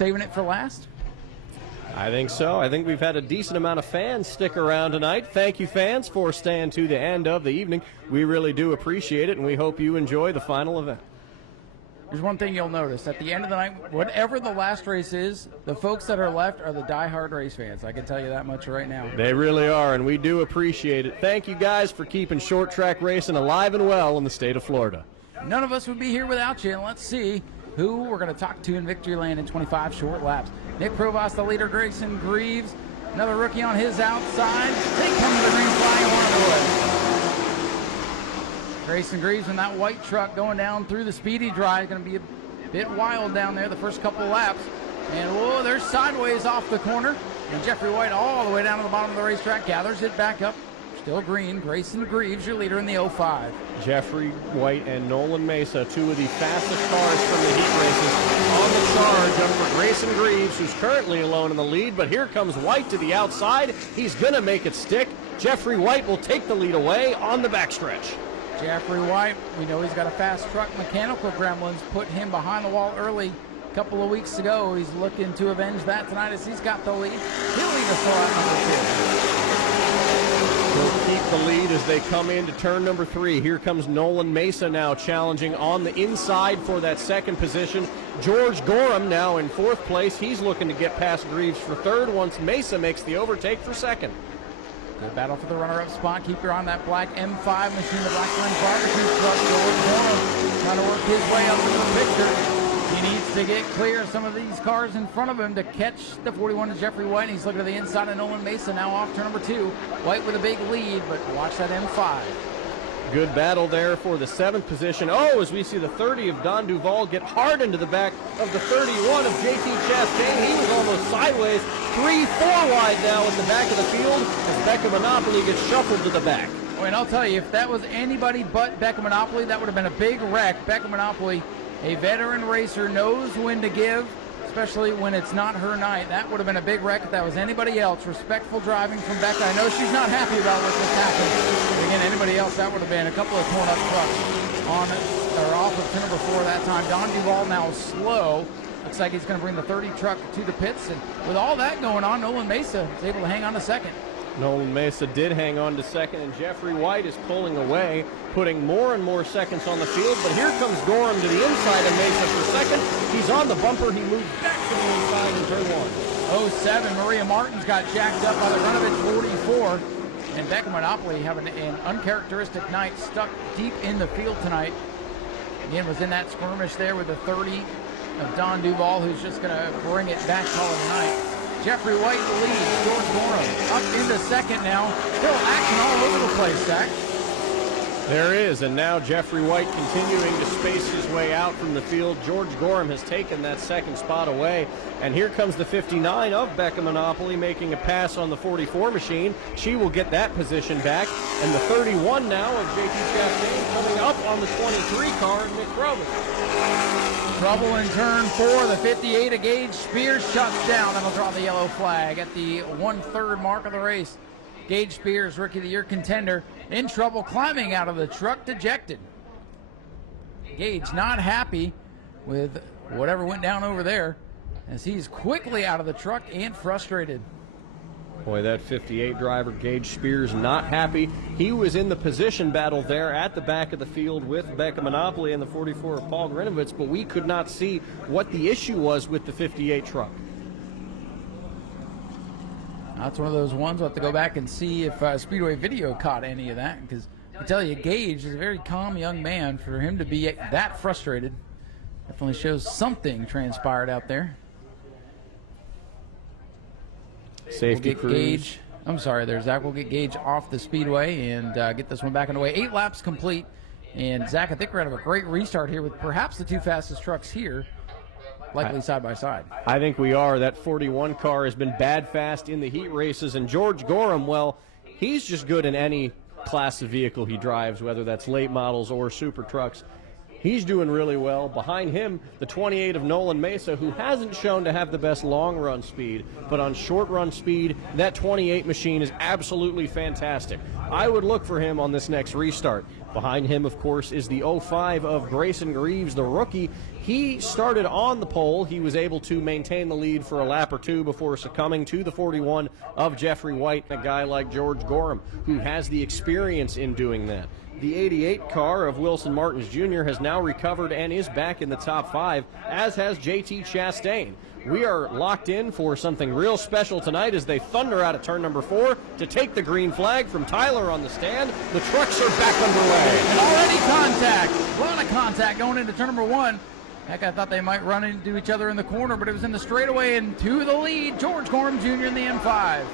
saving it for last? I think so. I think we've had a decent amount of fans stick around tonight. Thank you, fans, for staying to the end of the evening. We really do appreciate it, and we hope you enjoy the final event. There's one thing you'll notice. At the end of the night, whatever the last race is, the folks that are left are the diehard race fans. I can tell you that much right now. They really are, and we do appreciate it. Thank you guys for keeping short track racing alive and well in the state of Florida. None of us would be here without you, and let's see who we're going to talk to in victory lane in 25 short laps. Nick Provost, the leader, Greyson Greaves, another rookie on his outside. They come to the green flag and one away. Greyson Greaves in that white truck going down through the speedy drive. Going to be a bit wild down there the first couple of laps. And whoa, they're sideways off the corner. And Jeffrey White all the way down to the bottom of the racetrack gathers it back up. Still green. Greyson Greaves, your leader in the 05. Jeffrey White and Nolan Mesa, two of the fastest cars from the heat races, on the charge up for Greyson Greaves, who's currently alone in the lead. But here comes White to the outside. He's going to make it stick. Jeffrey White will take the lead away on the backstretch. Jeffrey White, we know he's got a fast truck. Mechanical Gremlins put him behind the wall early a couple of weeks ago. He's looking to avenge that tonight as he's got the lead. He'll lead us all at number 2. He'll keep the lead as they come into turn number 3. Here comes Nolan Mesa now challenging on the inside for that second position. George Gorham now in 4th place. He's looking to get past Greaves for 3rd once Mesa makes the overtake for 2nd. Good battle for the runner-up spot. Keep your eye on that black M5 machine, the Blackburn barbecue truck. George Gorham trying to work his way up into the picture. He needs to get clear of some of these cars in front of him to catch the 41 to Jeffrey White. He's looking to the inside of Nolan Mesa now off turn number 2. White with a big lead, but watch that M5. Good battle there for the 7th position. Oh, as we see the 30 of Don Duval get hard into the back of the 31 of JT Chastain. He was almost sideways. 3-4 wide now at the back of the field as Becca Monopoly gets shuffled to the back. Oh, and I'll tell you, if that was anybody but Becca Monopoly, that would have been a big wreck. Becca Monopoly, a veteran racer, knows when to give, especially when it's not her night. That would have been a big wreck if that was anybody else. Respectful driving from Becca. I know she's not happy about what just happened. But again, anybody else, that would have been a couple of torn up trucks on or off of turn number 4 that time. Don Duval now slow. Looks like he's going to bring the 30 truck to the pits. And with all that going on, Nolan Mesa is able to hang on to 2nd. Nolan Mesa did hang on to 2nd, and Jeffrey White is pulling away, putting more and more seconds on the field. But here comes Gorham to the inside of Mesa for 2nd. He's on the bumper. He moves back to the inside in turn 1. 07, Maria Martin's got jacked up by the run of it 44. And Becca Monopoly having an uncharacteristic night, stuck deep in the field tonight. Again, was in that skirmish there with the 30 of Don Duval, who's just going to bring it back call of the night. Jeffrey White leads. George Gorham up into 2nd now. Still acting all over the place, Zach. There is, and now Jeffrey White continuing to space his way out from the field. George Gorham has taken that 2nd spot away. And here comes the 59 of Becca Monopoly making a pass on the 44 machine. She will get that position back. And the 31 now of JT Chastain coming up on the 23 car in Nick Provost. Trouble in turn 4. The 58 of Gage Spears shuts down. That'll draw the yellow flag at the 1/3 mark of the race. Gage Spears, Rookie of the Year contender, in trouble climbing out of the truck, dejected. Gage not happy with whatever went down over there as he's quickly out of the truck and frustrated. Boy, that 58 driver, Gage Spears, not happy. He was in the position battle there at the back of the field with Becca Monopoly and the 44 of Paul Grinovitz, but we could not see what the issue was with the 58 truck. That's one of those ones we'll have to go back and see if Speedway Video caught any of that, because I tell you, Gage is a very calm young man. For him to be that frustrated definitely shows something transpired out there. Safety we'll Gage. I'm sorry there, Zach. We'll get Gage off the speedway and get this one back underway. 8 laps complete. And, Zach, I think we're going to have a great restart here with perhaps the 2 fastest trucks here, likely side by side. I think we are. That 41 car has been bad fast in the heat races. And George Gorham, well, he's just good in any class of vehicle he drives, whether that's late models or super trucks. He's doing really well. Behind him, the 28 of Nolan Mesa, who hasn't shown to have the best long-run speed, but on short-run speed, that 28 machine is absolutely fantastic. I would look for him on this next restart. Behind him, of course, is the 05 of Greyson Greaves, the rookie. He started on the pole. He was able to maintain the lead for a lap or two before succumbing to the 41 of Jeffrey White, a guy like George Gorham, who has the experience in doing that. The 88 car of Wilson Martins Jr. has now recovered and is back in the top 5, as has JT Chastain. We are locked in for something real special tonight as they thunder out of turn number 4 to take the green flag from Tyler on the stand. The trucks are back underway. And already contact. A lot of contact going into turn number 1. Heck, I thought they might run into each other in the corner, but it was in the straightaway and to the lead. George Gorham Jr. in the M5.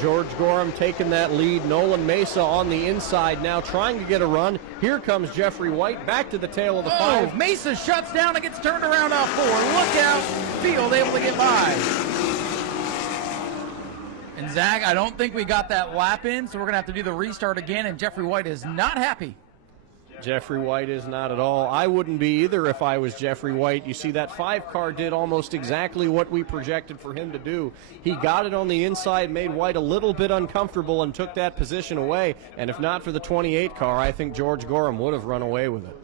George Gorham taking that lead. Nolan Mesa on the inside now trying to get a run. Here comes Jeffrey White back to the tail of the 5. Mesa shuts down and gets turned around off 4. Look out. Field able to get by. And Zach, I don't think we got that lap in, so we're going to have to do the restart again, and Jeffrey White is not happy. Jeffrey White is not at all. I wouldn't be either if I was Jeffrey White. You see, that 5 car did almost exactly what we projected for him to do. He got it on the inside, made White a little bit uncomfortable, and took that position away. And if not for the 28 car, I think George Gorham would have run away with it.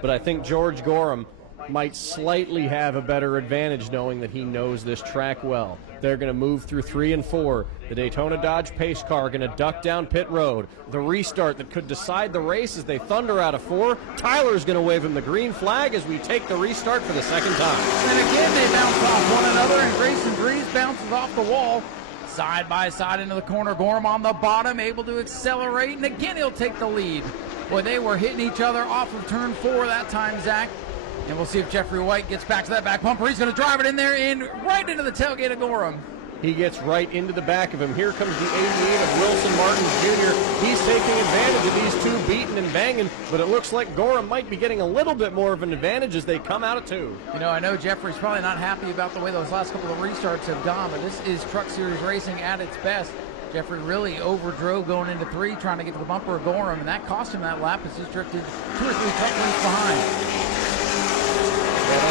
But I think George Gorham might slightly have a better advantage knowing that he knows this track well. They're going to move through 3 and 4. The Daytona Dodge pace car going to duck down pit road. The restart that could decide the race as they thunder out of 4. Tyler's going to wave him the green flag as we take the restart for the second time. And again they bounce off one another, and Greyson Greaves bounces off the wall. Side by side into the corner. Gorham on the bottom, able to accelerate, and again he'll take the lead. Boy, they were hitting each other off of turn 4 that time, Zach. And we'll see if Jeffrey White gets back to that back bumper. He's going to drive it in there and right into the tailgate of Gorham. He gets right into the back of him. Here comes the 88 of Wilson Martins Jr. He's taking advantage of these two beating and banging, but it looks like Gorham might be getting a little bit more of an advantage as they come out of 2. You know, I know Jeffrey's probably not happy about the way those last couple of restarts have gone, but this is Truck Series racing at its best. Jeffrey really overdrove going into 3, trying to get to the bumper of Gorham, and that cost him that lap as he drifted 2 or 3 truck lengths behind. That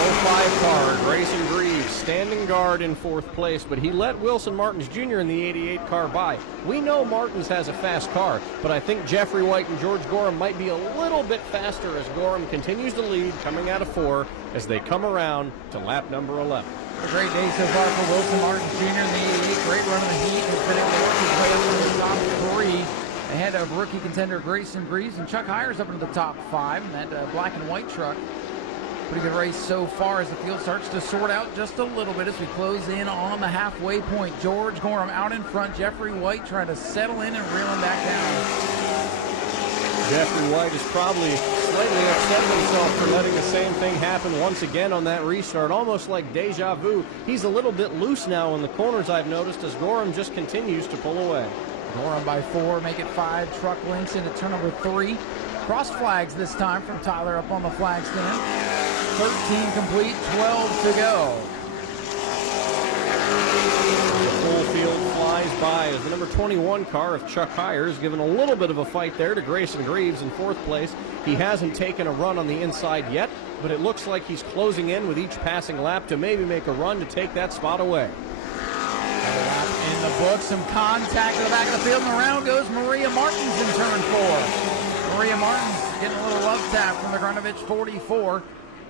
05 car, Greyson Greaves, standing guard in 4th place, but he let Wilson Martins Jr. in the 88 car by. We know Martins has a fast car, but I think Jeffrey White and George Gorham might be a little bit faster as Gorham continues to lead, coming out of 4 as they come around to lap number 11. A great day so far for Wilson Martins Jr. in the 88. Great run in the heat. He's been able to work his way up to the top 3 ahead of rookie contender Greyson Greaves, and Chuck Hires up into the top 5 in that black and white truck. Pretty good race so far as the field starts to sort out just a little bit as we close in on the halfway point. George Gorham out in front. Jeffrey White trying to settle in and reel him back down. Jeffrey White is probably slightly upset with himself for letting the same thing happen once again on that restart, almost like deja vu. He's a little bit loose now in the corners, I've noticed, as Gorham just continues to pull away. Gorham by 4, make it 5 truck lengths into turn number 3. Crossed flags this time from Tyler up on the flag stand. 13 complete, 12 to go. The full field flies by as the number 21 car of Chuck Hires given a little bit of a fight there to Greyson Greaves in 4th place. He hasn't taken a run on the inside yet, but it looks like he's closing in with each passing lap to maybe make a run to take that spot away. Another lap in the book, some contact in the back of the field, and around goes Maria Martins in turn 4. Maria Martins getting a little love tap from the Grunovich 44.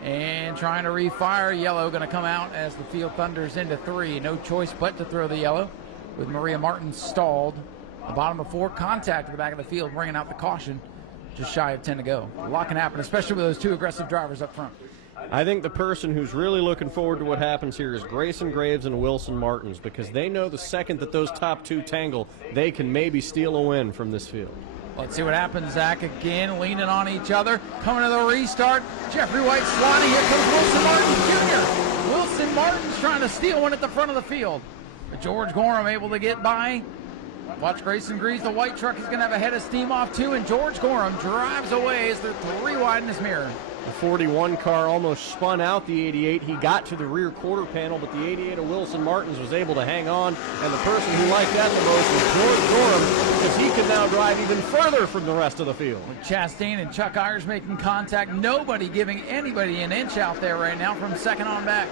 And trying to refire. Yellow going to come out as the field thunders into 3. No choice but to throw the yellow with Maria Martins stalled. The bottom of 4, contact at the back of the field, bringing out the caution. Just shy of 10 to go. A lot can happen, especially with those 2 aggressive drivers up front. I think the person who's really looking forward to what happens here is Greyson Greaves and Wilson Martins, because they know the second that those top 2 tangle, they can maybe steal a win from this field. Let's see what happens. Zach again leaning on each other. Coming to the restart. Jeffrey White sliding. Here comes Wilson Martins Jr. Wilson Martins trying to steal one at the front of the field. But George Gorham able to get by. Watch Greyson Greaves. The white truck is going to have a head of steam off 2, and George Gorham drives away as they're 3 wide in his mirror. The 41 car almost spun out the 88. He got to the rear quarter panel, but the 88 of Wilson Martins was able to hang on. And the person who liked that the most was George Gorham, because he can now drive even further from the rest of the field. With Chastain and Chuck Hires making contact, nobody giving anybody an inch out there right now from second on back.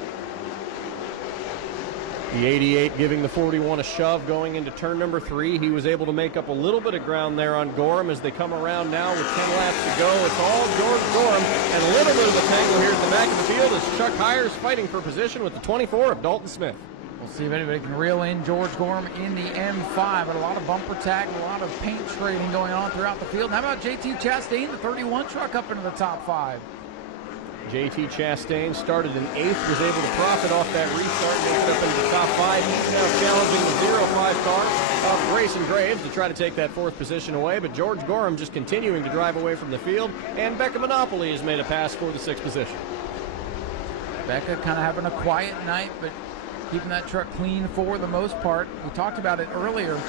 The 88 giving the 41 a shove going into turn number 3. He was able to make up a little bit of ground there on Gorham as they come around now with 10 laps to go. It's all George Gorham, and a little bit of a tangle here at the back of the field as Chuck Hires fighting for position with the 24 of Dalton Smith. We'll see if anybody can reel in George Gorham in the M5, but a lot of bumper tag, a lot of paint trading going on throughout the field. How about JT Chastain, the 31 truck, up into the top 5? JT Chastain started in 8th, was able to profit off that restart, make it up into the top 5. He's now challenging the 0-5 car of Greyson Greaves to try to take that 4th position away, but George Gorham just continuing to drive away from the field, and Becca Monopoly has made a pass for the 6th position. Becca kind of having a quiet night, but keeping that truck clean for the most part. We talked about it earlier.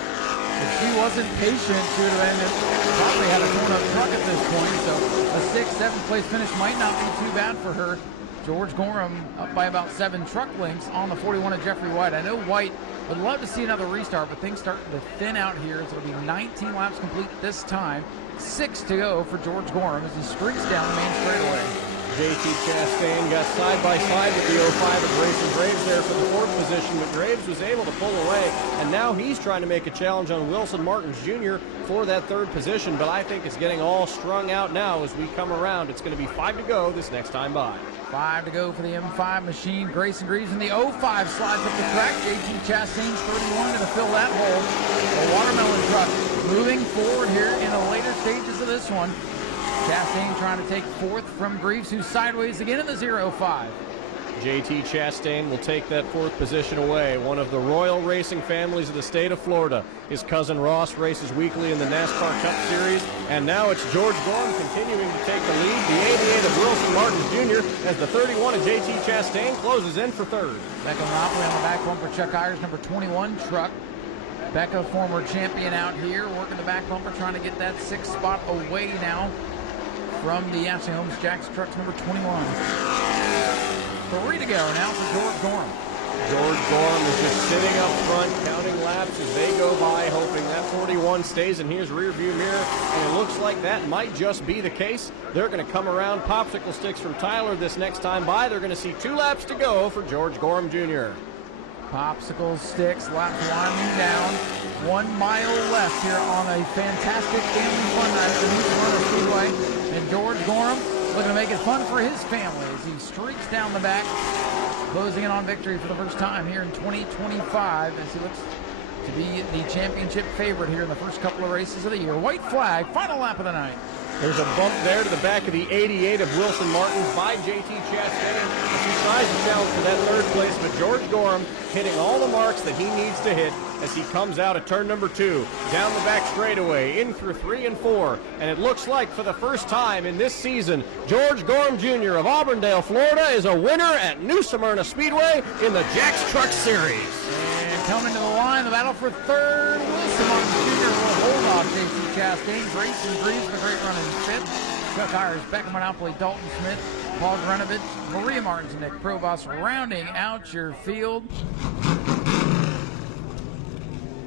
If she wasn't patient, she would have probably had a torn-up truck at this point. So a 6th, 7th place finish might not be too bad for her. George Gorham up by about 7 truck lengths on the 41 of Jeffrey White. I know White would love to see another restart, but things starting to thin out here. So it'll be 19 laps complete this time. 6 to go for George Gorham as he streaks down the main straightaway. JT Chastain got side by side with the 05 of Greyson Greaves there for the 4th position, but Graves was able to pull away, and now he's trying to make a challenge on Wilson Martins Jr. for that 3rd position, but I think it's getting all strung out now as we come around. It's going to be 5 to go this next time by. 5 to go for the M5 machine. Greyson Greaves in the 05 slides up the track. JT Chastain's 31 going to fill that hole. The watermelon truck moving forward here in the later stages of this one. Chastain trying to take 4th from Greaves, who's sideways again in the 0-5. JT Chastain will take that 4th position away. One of the royal racing families of the state of Florida. His cousin Ross races weekly in the NASCAR Cup Series, and now it's George Gorham continuing to take the lead. The 88 of Wilson Martins Jr. as the 31 of JT Chastain closes in for 3rd. Becca Monopoly on the back bumper. Chuck Hires, number 21 truck. Becca, former champion out here, working the back bumper, trying to get that 6th spot away now from the Ashley Holmes Jacks trucks, number 21. 3 to go now for George Gorham. George Gorham is just sitting up front, counting laps as they go by, hoping that 41 stays in his rearview mirror, and it looks like that might just be the case. They're going to come around popsicle sticks from Tyler this next time by. They're going to see 2 laps to go for George Gorham Jr. Popsicle sticks, laps winding down. 1 mile left here on a fantastic family fun night at the new Smyrna Speedway. And George Gorham looking to make it fun for his family as he streaks down the back, closing in on victory for the first time here in 2025 as he looks to be the championship favorite here in the first couple of races of the year. White flag, final lap of the night. There's a bump there to the back of the 88 of Wilson Martins by JT Chastain. He tries to challenge for that 3rd place, but George Gorham hitting all the marks that he needs to hit as he comes out of turn number 2, down the back straightaway, in through 3 and 4. And it looks like for the first time in this season, George Gorham Jr. of Auburndale, Florida is a winner at New Smyrna Speedway in the Jacks Truck Series. And coming to the line, the battle for 3rd, Wilson Martins Jr. will hold off JT Chastain. Greyson Greaves with a great run in 5th. Chuck Hires, Becca Monopoly, Dalton Smith, Paul Grunovich, Maria Martins, and Nick Provost rounding out your field.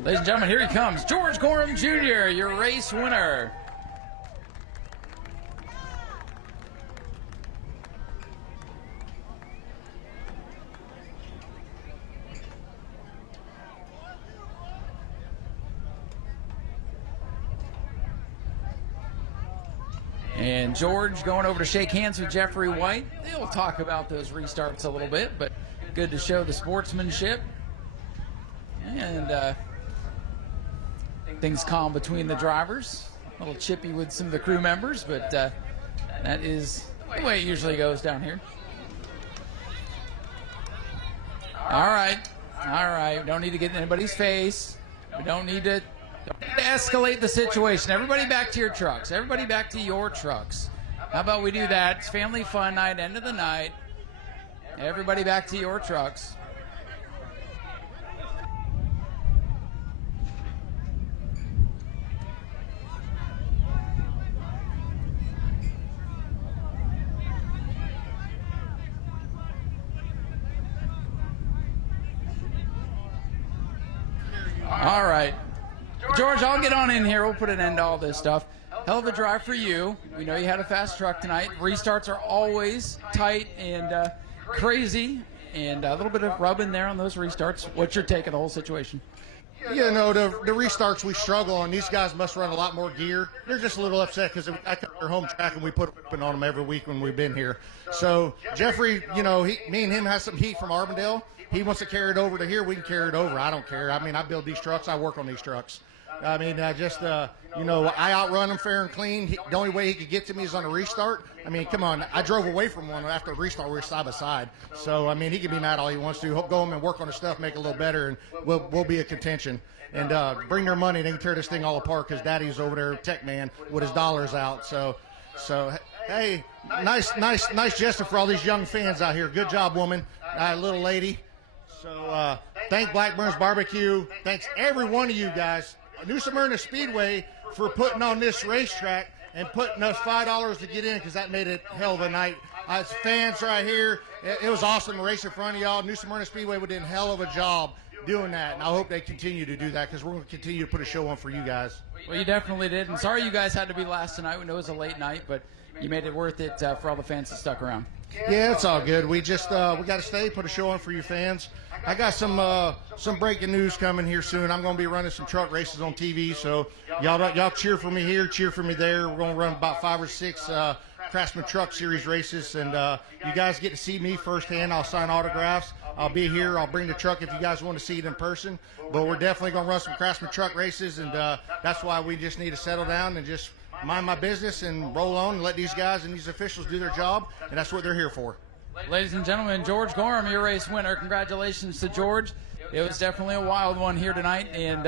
Ladies and gentlemen, here he comes, George Gorham Jr., your race winner. And George going over to shake hands with Jeffrey White. They'll talk about those restarts a little bit, but good to show the sportsmanship. And things calm between the drivers. A little chippy with some of the crew members, but that is the way it usually goes down here. All right. Don't need to get in anybody's face. We don't need to escalate the situation. Everybody back to your trucks. Everybody back to your trucks. How about we do that? It's family fun night, end of the night. Everybody back to your trucks. All right. George, I'll get on in here. We'll put an end to all this stuff. Hell of a drive for you. We know you had a fast truck tonight. Restarts are always tight and crazy and a little bit of rubbing there on those restarts. What's your take of the whole situation? You know, the restarts we struggle on. These guys must run a lot more gear. They're just a little upset because I come to their home track and we put on them every week when we've been here. So Jeffrey, you know, me and him has some heat from Arbondale. He wants to carry it over to here. We can carry it over. I don't care. I mean, I build these trucks. I work on these trucks. I mean, you know, I outrun him fair and clean. The only way he could get to me is on a restart. I mean, come on. I drove away from one after a restart. We were side by side. So, I mean, he can be mad all he wants to. He'll go home and work on his stuff, make it a little better, and we'll be a contention. And bring their money. They can tear this thing all apart because Daddy's over there, tech man, with his dollars out. So hey, nice gesture for all these young fans out here. Good job, woman, little lady. So thank Blackburn's Barbecue. Thanks every one of you guys. New Smyrna Speedway for putting on this racetrack and putting us $5 to get in because that made it hell of a night. As fans right here, it was awesome to race in front of y'all. New Smyrna Speedway did a hell of a job doing that, and I hope they continue to do that because we're going to continue to put a show on for you guys. Well, you definitely did, and sorry you guys had to be last tonight. We know it was a late night, but you made it worth it for all the fans that stuck around. Yeah, it's all good. We just we got to stay, put a show on for you fans. I got some breaking news coming here soon. I'm going to be running some truck races on TV, so y'all cheer for me here, cheer for me there. We're going to run about 5 or 6 Craftsman Truck Series races, and you guys get to see me firsthand. I'll sign autographs. I'll be here. I'll bring the truck if you guys want to see it in person. But we're definitely going to run some Craftsman Truck races, and that's why we just need to settle down and just mind my business and roll on and let these guys and these officials do their job, and that's what they're here for. Ladies and gentlemen, George Gorham, your race winner. Congratulations to George. It was definitely a wild one here tonight, and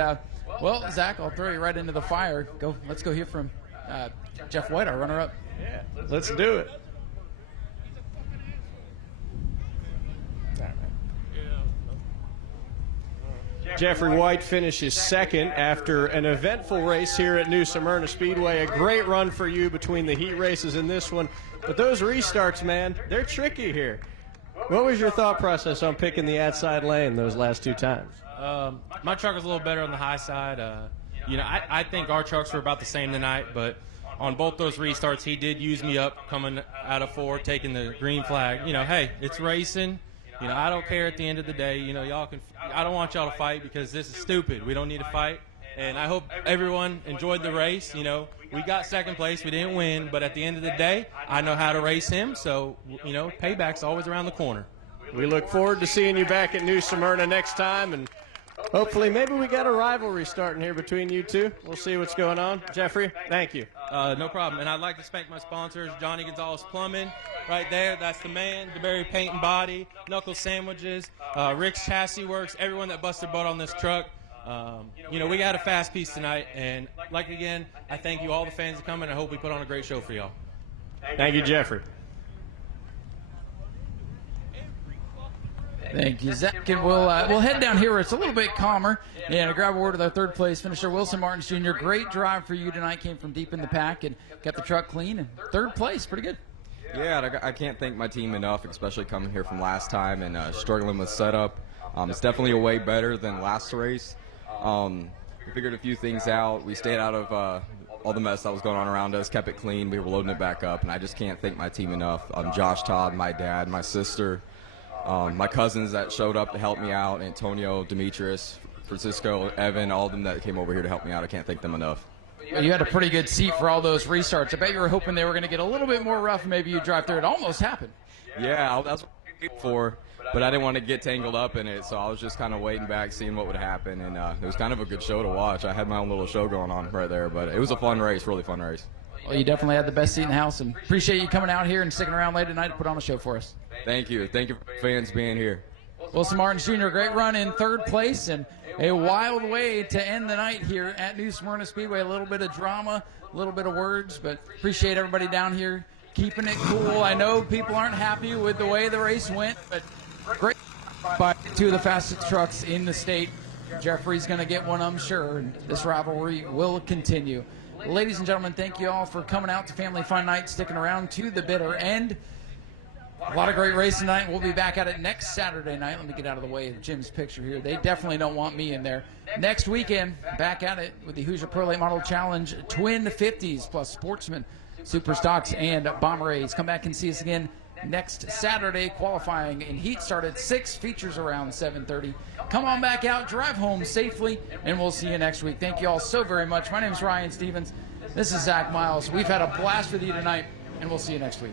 well, Zach, I'll throw you right into the fire. Let's go hear from Jeff White, our runner-up. Yeah, let's do it. Jeffrey White finishes second after an eventful race here at New Smyrna Speedway. A great run for you between the heat races and this one. But those restarts, man, they're tricky here. What was your thought process on picking the outside lane those last 2 times? My truck was a little better on the high side. You know, I think our trucks were about the same tonight, but on both those restarts, he did use me up coming out of 4, taking the green flag. You know, hey, it's racing. You know, I don't care at the end of the day. You know, I don't want y'all to fight because this is stupid. We don't need to fight. And I hope everyone enjoyed the race. You know, we got second place. We didn't win. But at the end of the day, I know how to race him. So, you know, payback's always around the corner. We look forward to seeing you back at New Smyrna next time. And hopefully maybe we got a rivalry starting here between you two. We'll see what's going on. Jeffrey, thank you. No problem. And I'd like to thank my sponsors, Johnny Gonzalez Plumbing, right there. That's the man. DeBerry Paint and Body, Knuckle Sandwiches, Rick's Chassis Works, everyone that busted butt on this truck. You know, we got a fast piece tonight. And, like, again, I thank you all the fans that come, and I hope we put on a great show for y'all. Thank you, Jeffrey. Thank you, Zach. And we'll head down here where it's a little bit calmer and grab a word with our third place finisher, Wilson Martins Jr. Great drive for you tonight. Came from deep in the pack and got the truck clean. And third place, pretty good. Yeah, I can't thank my team enough, especially coming here from last time and struggling with setup. It's definitely a way better than last race. We figured a few things out. We stayed out of all the mess that was going on around us, kept it clean. We were loading it back up, and I just can't thank my team enough. Josh Todd, my dad, my sister, my cousins that showed up to help me out, Antonio, Demetrius, Francisco, Evan, all of them that came over here to help me out. I can't thank them enough. You had a pretty good seat for all those restarts. I bet you were hoping they were going to get a little bit more rough. Maybe you drive through. It almost happened. Yeah, that's what I was for, but I didn't want to get tangled up in it, so I was just kind of waiting back, seeing what would happen, and it was kind of a good show to watch. I had my own little show going on right there, but it was a fun race, really fun race. Well, you definitely had the best seat in the house, and appreciate you coming out here and sticking around late tonight to put on a show for us. Thank you. Thank you, fans, being here. Wilson Martins Jr., great run in third place, and a wild way to end the night here at New Smyrna Speedway. A little bit of drama, a little bit of words, but appreciate everybody down here keeping it cool. I know people aren't happy with the way the race went, but great by 2 of the fastest trucks in the state. Jeffrey's going to get one, I'm sure, and this rivalry will continue. Ladies and gentlemen, thank you all for coming out to Family Fun Night, sticking around to the bitter end. A lot of great racing tonight. We'll be back at it next Saturday night. Let me get out of the way of Jim's picture here. They definitely don't want me in there. Next weekend, back at it with the Hoosier Pro Late Model Challenge Twin 50s plus Sportsman, Super Stocks, and Bomber A's. Come back and see us again next Saturday. Qualifying in heat start at 6, features around 7:30. Come on back out, drive home safely, and we'll see you next week. Thank you all so very much. My name is Ryan Stevens. This is Zach Miles. We've had a blast with you tonight, and we'll see you next week.